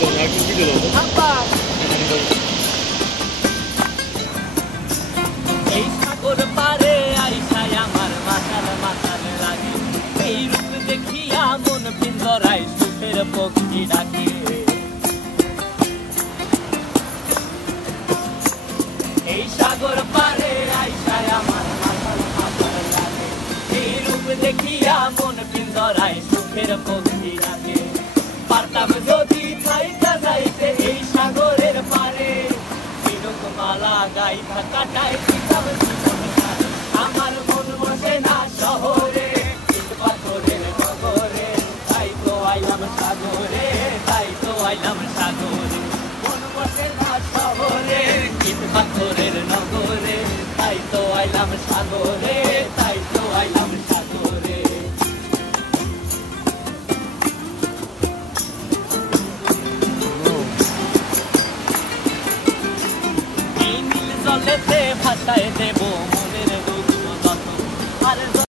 এই সাগর পারে আইসায় আমার মাতাল মাতাল লাগে, এই রূপ দেখিয়া মন পিঞ্জরায় সুখের পক্ষী ডাকে। এই সাগর পারে আইসায় আমার মাতাল মাতাল লাগে, এই রূপ দেখিয়া মন পিঞ্জরায় সুখের পক্ষী ডাকে। পারতাম যদি থাইকা যাইতে এই সাগরের পারে, মালা গাইথা কাটাই দিতাম জীবন কাল। আমার মন বসে না শহরে, ইট পাথরের নগরে, তাই তো আইলাম সাগরে, তাই তো আইলাম সাগরে। মন বসে না শহরে, ইট পাথরের নগরে, তাই তো আইলাম সাগরে, তাই তো আইলাম সাগরে। জলেতে ভাসায় দেব